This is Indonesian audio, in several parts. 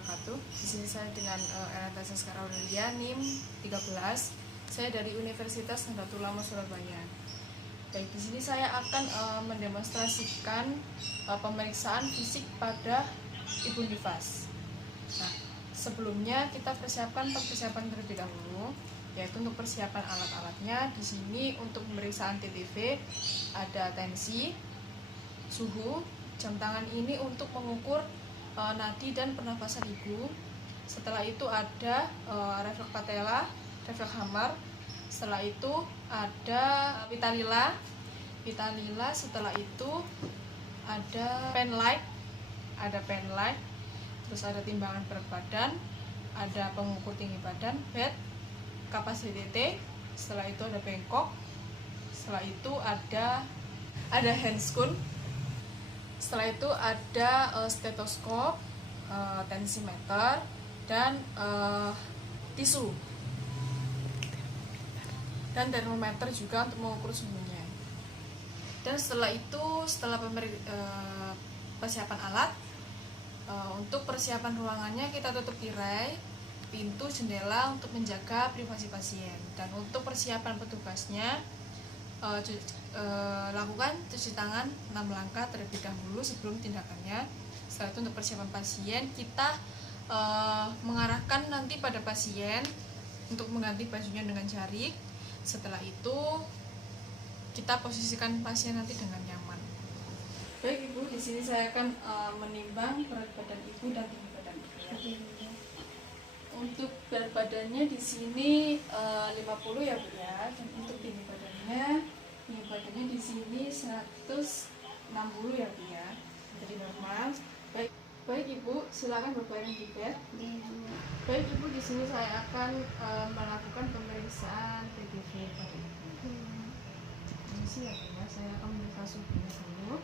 wabarakatuh. Di sini saya dengan Ernata Saskara Aurelia, NIM 13. Saya dari Universitas Nahdlatul Ulama Surabaya. Baik, di sini saya akan mendemonstrasikan pemeriksaan fisik pada Ibu nifas. Nah, sebelumnya kita persiapkan terlebih dahulu, yaitu untuk persiapan alat-alatnya. Di sini untuk pemeriksaan TTV ada tensi, suhu, jam tangan ini untuk mengukur nadi dan pernapasan ibu. Setelah itu ada refleks patella, refleks hammer. Setelah itu ada vitalila. Setelah itu ada pen light, terus ada timbangan berat badan, ada pengukur tinggi badan, bed, kapasitas DT. Setelah itu ada bengkok. Setelah itu ada handscoon. Setelah itu ada stetoskop, tensimeter, dan tisu dan termometer juga untuk mengukur suhunya. Dan setelah itu, persiapan alat, untuk persiapan ruangannya kita tutup tirai, pintu, jendela untuk menjaga privasi pasien. Dan untuk persiapan petugasnya, lakukan cuci tangan 6 langkah terlebih dahulu sebelum tindakannya. Setelah itu untuk persiapan pasien, kita mengarahkan nanti pada pasien untuk mengganti bajunya dengan jarik. Setelah itu kita posisikan pasien nanti dengan nyaman. Baik Ibu, di sini saya akan menimbang berat badan Ibu dan tinggi badan Ibu ya. Untuk berat badannya di sini 50 ya Bu ya. Dan untuk tinggi badannya di sini 160 ya Bu ya. Jadi normal. Baik Ibu, silakan berbaring di bed. Baik Ibu, di sini saya akan melakukan pemeriksaan TTV pada Ibu. Permisi ya Bu ya, saya akan memeriksa suhunya dulu.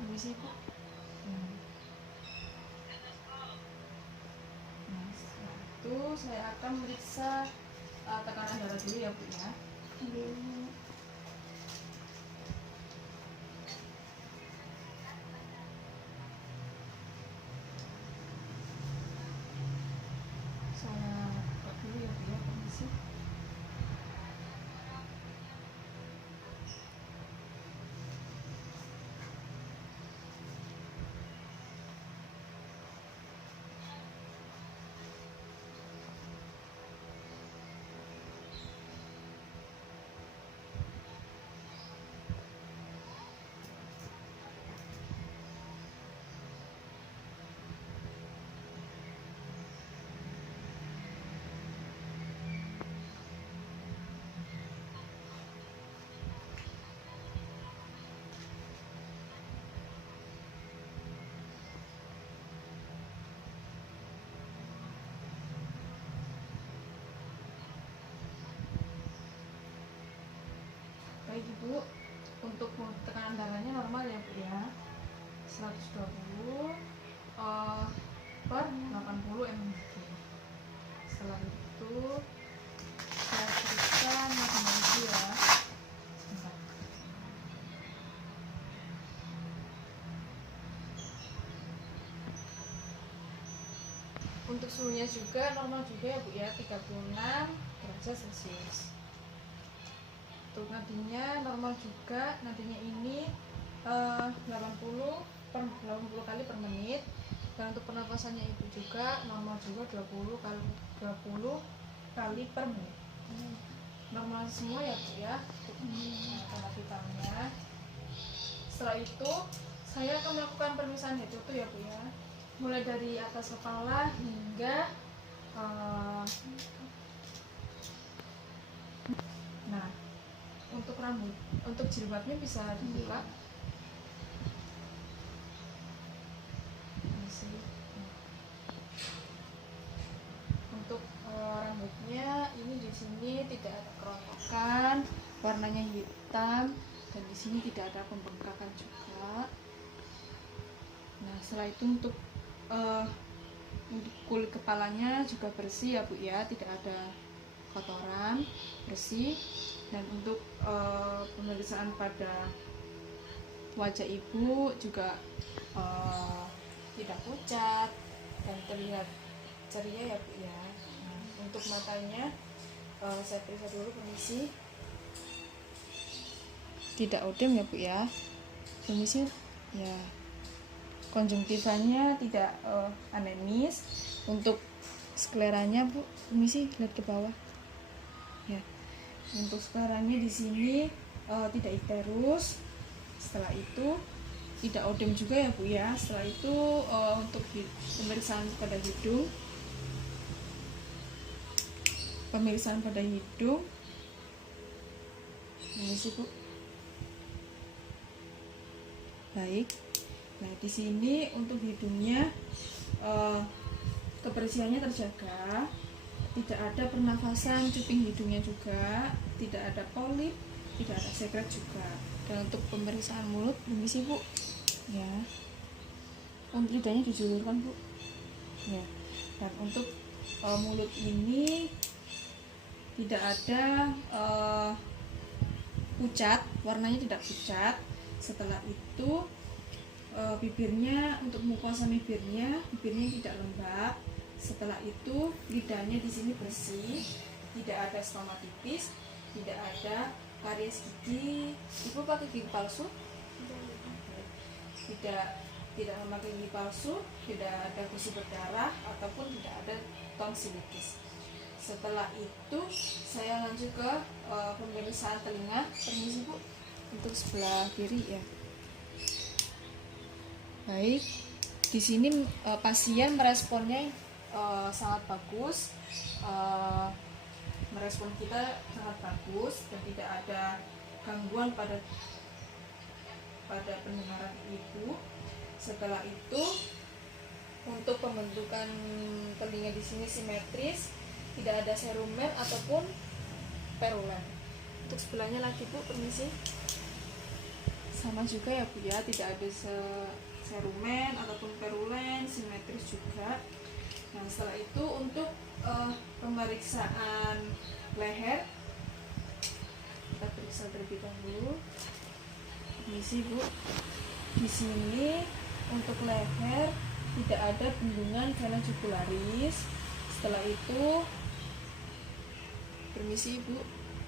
Permisi Bu. Nah, setelah itu saya akan meriksa tekanan darah dulu ya Bu ya. Saya buka dulu ya Bu ya, permisi. Baik Ibu, untuk tekanan darahnya normal ya Bu ya, 120 per 80 mmHg. Setelah itu saya periksa nadi Ibu ya. Sebentar. Untuk suhunya juga normal juga ya Bu ya, 36 derajat Celcius. Untuk nadinya normal juga, nadinya ini 80 kali per menit. Dan untuk pernapasannya Ibu juga normal juga 20 kali per menit. Normal semua ya Bu ya, tanda vitalnya. Setelah itu saya akan melakukan pemeriksaan head to toe ya Bu ya, mulai dari atas kepala hingga nah, untuk rambut, untuk jilbabnya bisa dibuka. Untuk rambutnya ini di sini tidak ada kerontokan, warnanya hitam, dan di sini tidak ada pembengkakan juga. Nah, setelah itu untuk kulit kepalanya juga bersih ya Bu ya, tidak ada kotoran, bersih. Dan untuk pemeriksaan pada wajah Ibu juga eh, tidak pucat dan terlihat ceria ya Bu ya. Nah, untuk matanya saya periksa dulu, permisi. Tidak odem ya Bu ya, permisi ya. Konjungtivanya tidak anemis. Untuk skleranya Bu, permisi lihat ke bawah ya. Untuk skleranya di sini tidak icterus. Setelah itu tidak odem juga ya Bu ya. Setelah itu untuk pemeriksaan pada hidung, ini sih Bu. Baik. Nah di sini untuk hidungnya kebersihannya terjaga, tidak ada pernafasan cuping hidungnya juga, tidak ada polip, tidak ada sekret juga. Dan untuk pemeriksaan mulut, permisi Bu ya, untuk lidahnya dijulurkan Bu ya. Dan untuk mulut ini tidak ada pucat, warnanya tidak pucat. Setelah itu bibirnya, untuk mukosa bibirnya tidak lembab. Setelah itu lidahnya di sini bersih, tidak ada stomatitis, tidak ada karies gigi. Ibu pakai gigi palsu? Tidak memakai gigi palsu, tidak ada gusi berdarah ataupun tidak ada tonsilitis. Setelah itu saya lanjut ke pemeriksaan telinga. Permisi Bu, untuk sebelah kiri ya. Baik, di sini pasien meresponnya sangat bagus, merespon kita sangat bagus dan tidak ada gangguan pada pendengaran ibu. Setelah itu untuk pembentukan telinga di sini simetris, tidak ada serumen ataupun perulen. Untuk sebelahnya lagi Bu, permisi. Sama juga ya Bu ya, tidak ada serumen ataupun perulen, simetris juga. Nah setelah itu untuk pemeriksaan leher, kita periksa terlebih dahulu. Permisi Bu. Di sini untuk leher tidak ada bendungan vena jugularis. Setelah itu, permisi Ibu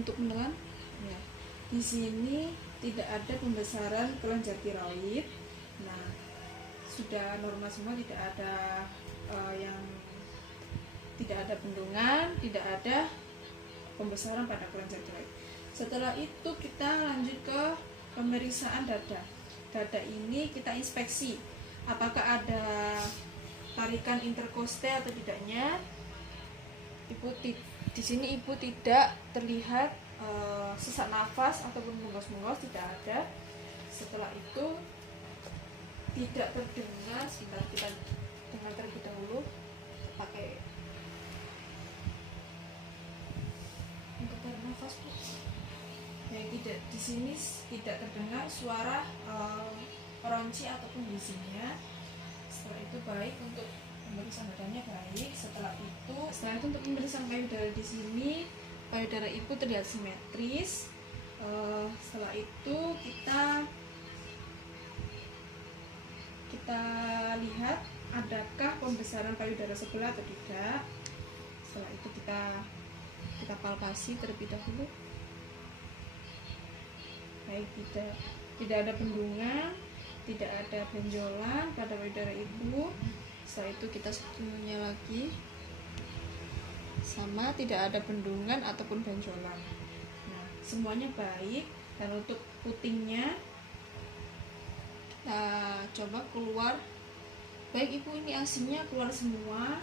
untuk menelan. Ya. Di sini tidak ada pembesaran kelenjar tiroid. Nah, sudah normal semua, tidak ada tidak ada bendungan, tidak ada pembesaran pada kelenjar tiroid. Setelah itu kita lanjut ke pemeriksaan dada. Dada ini kita inspeksi apakah ada tarikan interkostal atau tidaknya. Di sini ibu tidak terlihat sesak nafas ataupun menggos-menggos, tidak ada. Setelah itu tidak terdengar, sebentar kita dengar terlebih dahulu pakai untuk tarik nafas Bu. Yang tidak di sini tidak terdengar suara ronci ataupun bisinya. Setelah itu baik untuk pemeriksaan dadanya baik. Setelah itu untuk pemeriksaan payudara di sini, payudara ibu terlihat simetris. Setelah itu kita lihat adakah pembesaran payudara sebelah atau tidak. Setelah itu kita palpasi terlebih dahulu. Baik, tidak ada bendungan, tidak ada benjolan pada payudara ibu. Setelah itu kita sedunia lagi, sama, tidak ada bendungan ataupun benjolan. Nah, semuanya baik. Dan untuk putingnya kita coba keluar. Baik ibu, ini asinya keluar semua.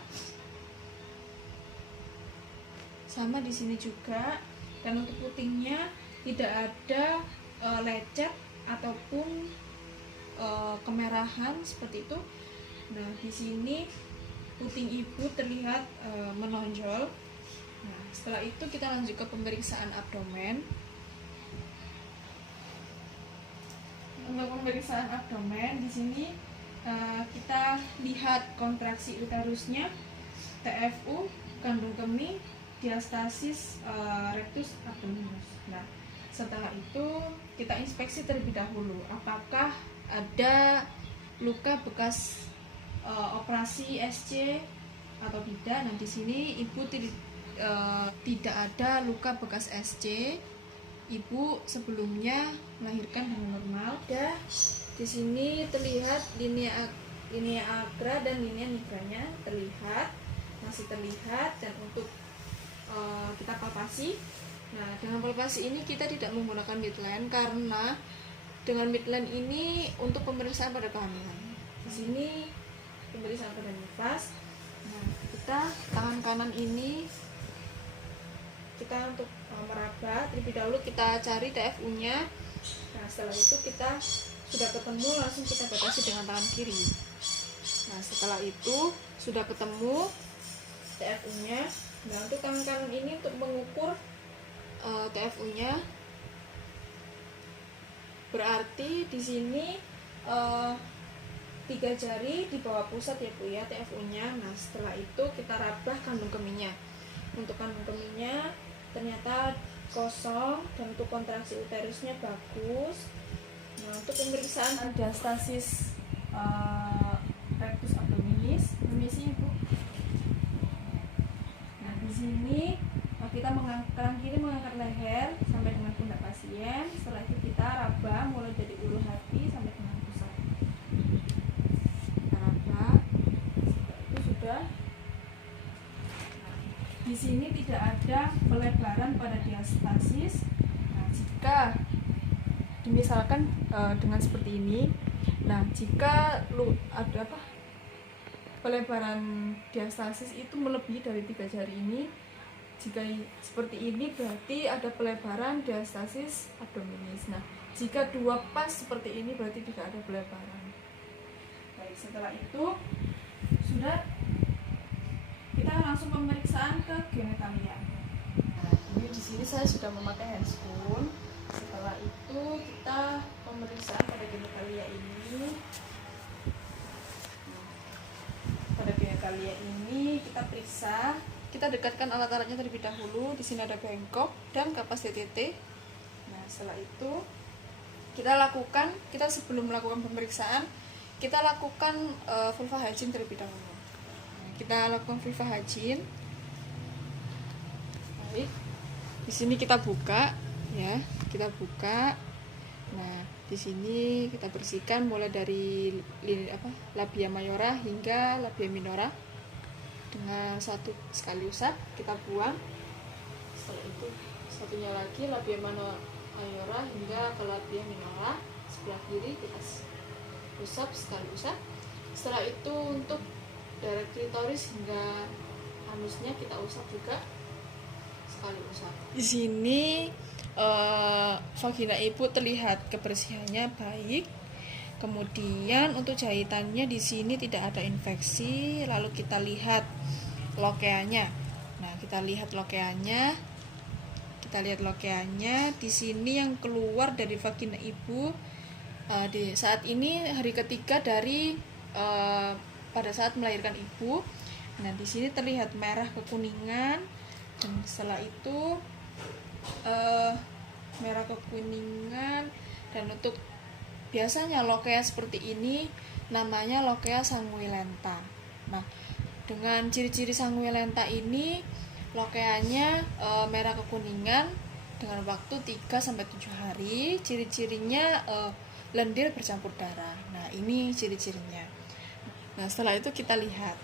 Sama di sini juga. Dan untuk putingnya tidak ada lecet ataupun kemerahan seperti itu. Nah, di sini puting ibu terlihat menonjol. Nah, setelah itu kita lanjut ke pemeriksaan abdomen. Untuk pemeriksaan abdomen di sini kita lihat kontraksi uterusnya, TFU, kandung kemih, diastasis rectus abdominis. Nah, setelah itu kita inspeksi terlebih dahulu apakah ada luka bekas operasi SC atau tidak. Nah, di sini ibu tidak ada luka bekas SC. Ibu sebelumnya melahirkan dengan normal. Di sini terlihat linea agra dan linea nigranya masih terlihat. Dan untuk kita palpasi. Nah, dengan palpasi ini kita tidak menggunakan midline karena dengan midline ini untuk pemeriksaan pada kehamilan. Di sini pemeriksaan pada nifas. Nah, kita tangan kanan ini kita untuk meraba, terlebih dahulu kita cari TFU-nya. Nah, setelah itu kita sudah ketemu, langsung kita batasi dengan tangan kiri. Nah, setelah itu sudah ketemu TFU-nya. Nah, untuk tangan kanan ini untuk mengukur TFU-nya, berarti di sini 3 jari di bawah pusat ya Bu ya TFU-nya. Nah, setelah itu kita rabah kandung kemihnya. Untuk kandung kemihnya ternyata kosong, dan untuk kontraksi uterusnya bagus. Nah, untuk pemeriksaan diastasis rectus abdominis, permisi Ibu. Nah, di sini kita kanan kiri mengangkat leher sampai dengan pundak pasien. Setelah itu kita raba mulai dari ulu hati sampai dengan pusat. Kita raba. Itu sudah. Di sini tidak ada pelebaran pada diastasis. Nah, jika misalkan dengan seperti ini, nah jika ada pelebaran diastasis itu melebihi dari 3 jari ini, jika seperti ini berarti ada pelebaran diastasis abdominis. Nah, jika 2 pas seperti ini berarti tidak ada pelebaran. Baik, setelah itu sudah, kita langsung pemeriksaan ke genitalia. Nah, ini di sini saya sudah memakai handscoon. Setelah itu kita pemeriksaan pada genitalia ini. Pada genitalia ini kita periksa. Kita dekatkan alat-alatnya terlebih dahulu. Di sini ada bengkok dan kapas DTT. Nah, setelah itu kita sebelum melakukan pemeriksaan, kita lakukan vulva hygiene terlebih dahulu. Nah, kita lakukan vulva hygiene. Baik. Di sini kita buka ya, kita buka. Nah, di sini kita bersihkan mulai dari labia mayora hingga labia minora. Dengan satu sekali usap kita buang. Setelah itu satunya lagi labia mayora hingga ke labia minora sebelah kiri kita usap sekali usap. Setelah itu untuk daerah klitoris hingga anusnya kita usap juga sekali usap. Di sini vagina ibu terlihat kebersihannya baik. Kemudian untuk jahitannya di sini tidak ada infeksi. Lalu kita lihat lokeanya. Nah, kita lihat lokeanya. Di sini yang keluar dari vagina ibu di saat ini hari ketiga dari pada saat melahirkan ibu. Nah, di sini terlihat merah kekuningan, dan setelah itu merah kekuningan. Dan untuk biasanya lokea seperti ini namanya lokea sanguinolenta. Nah, dengan ciri-ciri sanguinolenta ini, lokeanya merah kekuningan dengan waktu 3-7 hari. Ciri-cirinya lendir bercampur darah. Nah, ini ciri-cirinya. Nah, setelah itu kita lihat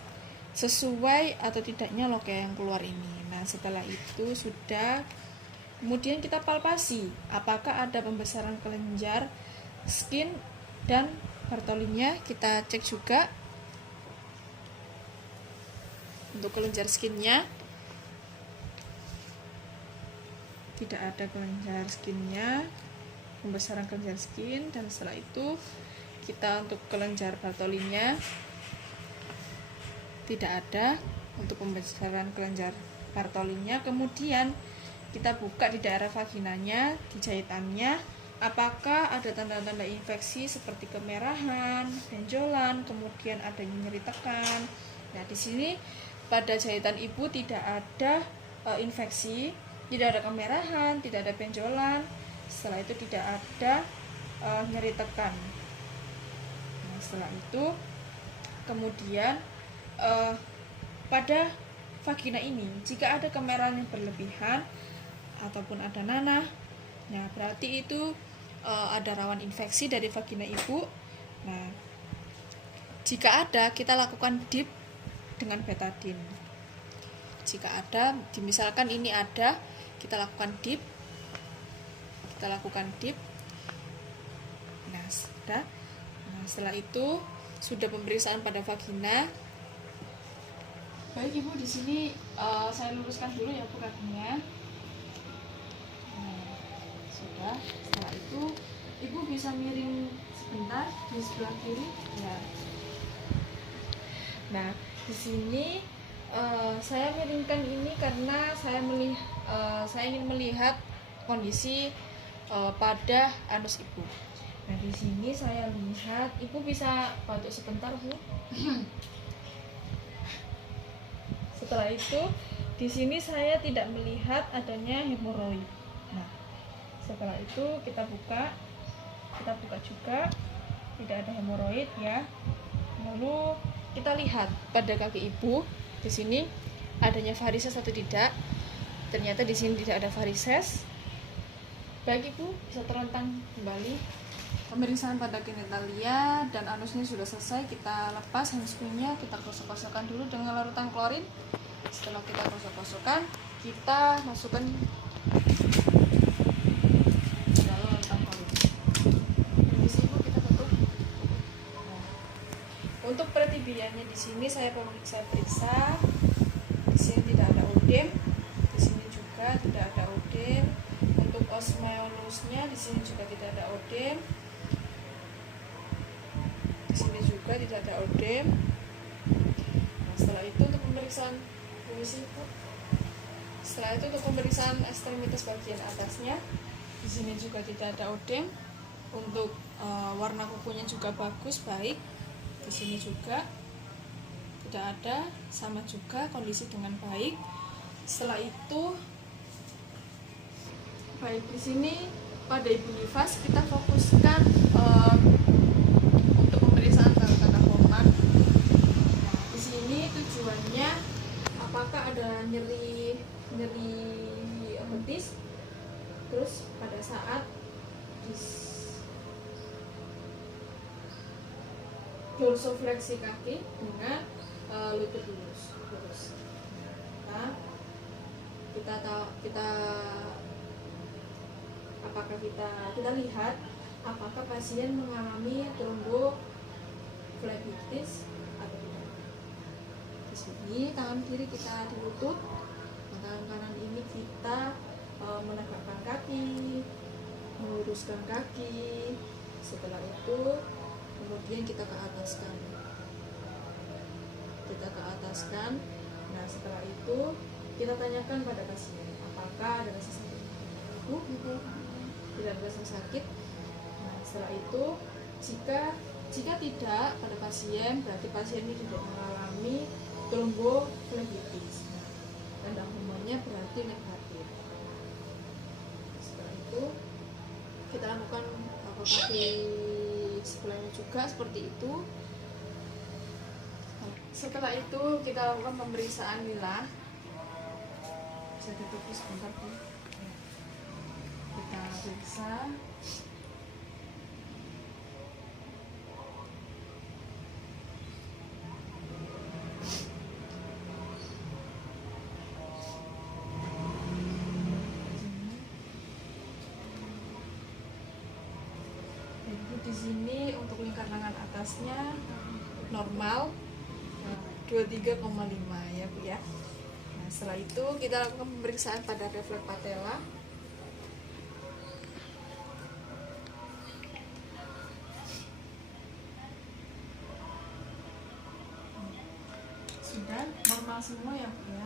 sesuai atau tidaknya lokea yang keluar ini. Nah, setelah itu sudah, kemudian kita palpasi apakah ada pembesaran kelenjar skin dan Bartholinnya. Kita cek juga untuk kelenjar skinnya, tidak ada kelenjar skinnya, pembesaran kelenjar skin. Dan setelah itu kita untuk kelenjar Bartholinnya tidak ada untuk pembesaran kelenjar Bartholinnya. Kemudian kita buka di daerah vaginanya, di jahitannya, apakah ada tanda-tanda infeksi seperti kemerahan, benjolan, kemudian adanya nyeri tekan. Nah, di sini pada jahitan ibu tidak ada infeksi, tidak ada kemerahan, tidak ada benjolan. Setelah itu tidak ada nyeri tekan. Nah, setelah itu kemudian pada vagina ini jika ada kemerahan yang berlebihan ataupun ada nanah, nah berarti itu ada rawan infeksi dari vagina ibu. Nah, jika ada, kita lakukan dip dengan betadine. Jika ada, misalkan ini ada, kita lakukan dip. Nah, sudah. Nah, setelah itu sudah pemeriksaan pada vagina. Baik ibu, di sini saya luruskan dulu ya bu kakinya. Nah, sudah. Setelah itu ibu bisa miring sebentar di sebelah kiri. Ya. Nah, di sini saya miringkan ini karena saya ingin melihat kondisi pada anus ibu. Nah, di sini saya lihat ibu bisa batuk sebentar bu. Setelah itu di sini saya tidak melihat adanya hemoroid. Nah, setelah itu kita buka juga, tidak ada hemoroid ya. Lalu kita lihat pada kaki ibu di sini adanya varises atau tidak. Ternyata di sini tidak ada varises. Baik ibu, bisa terlentang kembali. Pemeriksaan pada genitalia dan anusnya sudah selesai. Kita lepas handscreen-nya, kita gosok-gosokkan dulu dengan larutan klorin. Setelah kita gosok-gosokkan, kita masukkan dalam larutan klorin. Di sini ibu kita tutup. Untuk pertibiannya di sini saya periksa. Di sini tidak ada odem, di sini juga tidak ada odem. Untuk osmolusnya di sini juga tidak ada odem. Di sini juga tidak ada odem. Nah, setelah itu untuk pemeriksaan ekstremitas bagian atasnya, di sini juga tidak ada odem. Untuk warna kukunya juga baik. Di sini juga tidak ada, sama juga kondisi dengan baik. Setelah itu baik, di sini pada ibu nifas kita fokuskan untuk pemeriksaan tanda-tanda hormat. Nah, di sini tujuannya apakah ada nyeri betis, terus pada saat dorsofleksi kaki dengan lutut lurus. Nah, kita lihat apakah pasien mengalami tromboflebitis atau tidak. Di sini tangan kiri kita di lutut, tangan kanan ini kita menegakkan kaki, meluruskan kaki. Setelah itu kemudian kita ke ataskan. Nah, setelah itu kita tanyakan pada pasien apakah ada rasa sakit. Tidak ada rasa sakit. Nah, setelah itu jika tidak pada pasien, berarti pasien ini tidak mengalami tromboflebitis. Nah, tanda hormonnya berarti negatif. Setelah itu kita lakukan kaki sebelahnya juga seperti itu. Setelah itu kita lakukan pemeriksaan lila. Bisa ditutup sebentar Bu. Kita periksa. Di sini untuk lingkar lengan atasnya normal 23,5 ya Bu ya. Nah, setelah itu kita lakukan pemeriksaan pada refleks patella. Sudah normal semua ya Bu ya.